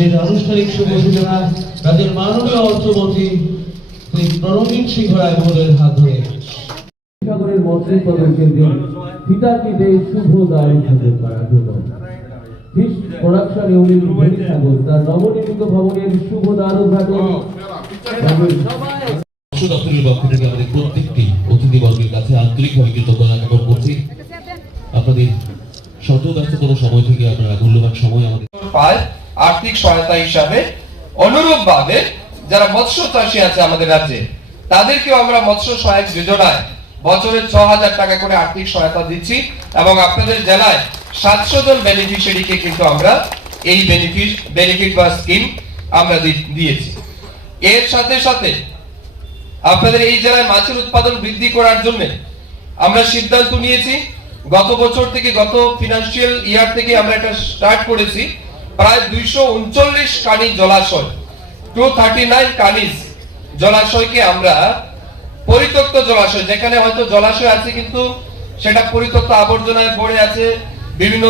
আমাদের আনুষ্ঠানিক শুভ সূচনা রাজ্যের মাননীয় অর্থমন্ত্রী শ্রী প্রণজিৎ সিংহ রায় মহোদয়ের হাত ধরে সাগরের মন্ত্রী পদক কেন্দ্রে ফিতাটিতে শুভ দান উদ্বোধন করার জন্য ফিশ প্রোডাকশন ইউনিট সাগর তার নবনির্মিত ভবনের শুভ দান উদ্বোধন দপ্তরের পক্ষ থেকে আমাদের প্রত্যেকটি অতিথিবর্গের কাছে আন্তরিকভাবে কৃতজ্ঞতা জ্ঞাপন করছি। আপনাদের শত ব্যস্ততম সময় থেকে আপনারা মূল্যবান সময় আমাদের পায় আর্থিক সহায়তা হিসাবে। অনুরূপভাবে যারা মৎস্য চাষী আছে আমাদের রাজ্যে, তাদেরকেও আমরা মৎস্য সহায়ক যোজনায় বছরে ৬,০০০ টাকা করে আর্থিক সহায়তা দিচ্ছি এবং আপনাদের জেলায় ৭০০ জন বেনিফিশিয়ারিকে কিন্তু আমরা এই বেনিফিট বা স্কিম আমরা দিয়েছি। এর সাথে সাথে আপনাদের এই জেলায় মাছের উৎপাদন বৃদ্ধি করার জন্য আমরা সিদ্ধান্ত নিয়েছি। গত বছর থেকে, গত ফিনান্সিয়াল ইয়ার থেকে আমরা এটা স্টার্ট করেছি। প্রায় ২৩৯ কানি জলাশয়, 239 কানিজ জলাশয়কে আমরা পরিত্যক্ত জলাশয়, যেখানে হয়তো জলাশয় আছে কিন্তু সেটা পরিত্যক্ত আবর্জনায় পড়ে আছে, বিভিন্ন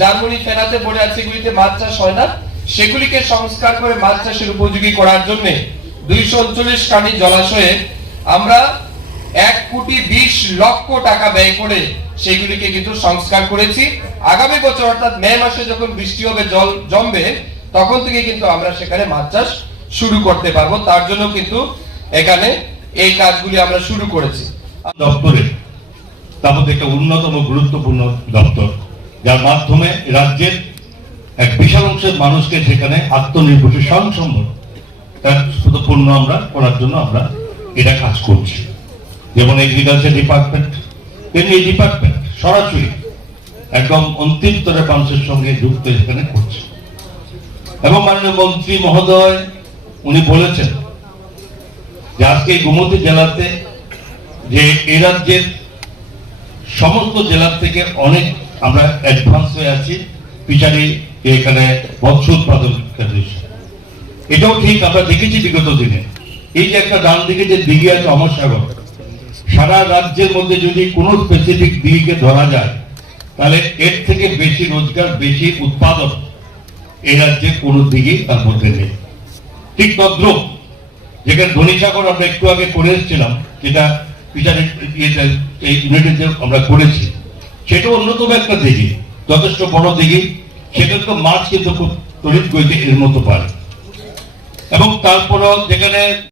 জার্মানি ফেনাতে পড়ে আছে, এগুলিতে মাছ চাষ হয় না, সেগুলিকে সংস্কার করে মাছ চাষের উপযোগী করার জন্য ২৩৯ কানি জলাশয়ে আমরা ১,২০,০০,০০০ টাকা ব্যয় করে সেগুলিকে কিন্তু সংস্কার করেছি। আগামী বছর অর্থাৎ মে মাসে যখন বৃষ্টি হবে, জল জমবে, তখন থেকে কিন্তু আমরা সেখানে মাছ চাষ শুরু করতে পারবো। তার জন্য কিন্তু এখানে এই কাজগুলি আমরা শুরু করেছি। দপ্তরে তার মধ্যে একটা অন্যতম গুরুত্বপূর্ণ দপ্তর, যার মাধ্যমে রাজ্যের এক বিশাল অংশের মানুষকে সেখানে আত্মনির্ভরশীল স্বয়ংসম্বর পূর্ণ আমরা করার জন্য আমরা এটা কাজ করছি। যেমন এগ্রিকালচার ডিপার্টমেন্ট, তেমনি এই ডিপার্টমেন্ট সরাসরি একদম অন্তিম স্তরের মানুষের সঙ্গে যুক্ত এখানে করছে। এবং মাননীয় মন্ত্রী মহোদয় উনি বলেছেন যে আজকে গোমতী জেলাতে যে এই রাজ্যের সমস্ত জেলার থেকে অনেক আমরা অ্যাডভান্স হয়ে আছি ফিশারি এখানে মৎস্য উৎপাদন কেন্দ্র। এটাও ঠিক, আমরা দেখেছি বিগত দিনে এই যে একটা ডান দিকে যে দিঘি আছে অমরসাগর, সারা রাজ্যের মধ্যে যদি কোনো স্পেসিফিক দিঘিকে ধরা যায় তাহলে এর থেকে বেশি রোজগার, বেশি উৎপাদন এই রাজ্যে কোনো দিঘি তার মধ্যে নেই। ঠিক তদ্রুপ যেখানে ধনীসাগর আমরা একটু আগে করে এসেছিলাম, যেটা ফিশারি এই ইউনিটিতে আমরা করেছি, সেটা অন্যতম একটা দিঘি, যথেষ্ট বড় দিঘি। সেটা তো মাছ কিন্তু খুব তড়িৎ গতিতে এর মতো পারে। এবং তারপরও যেখানে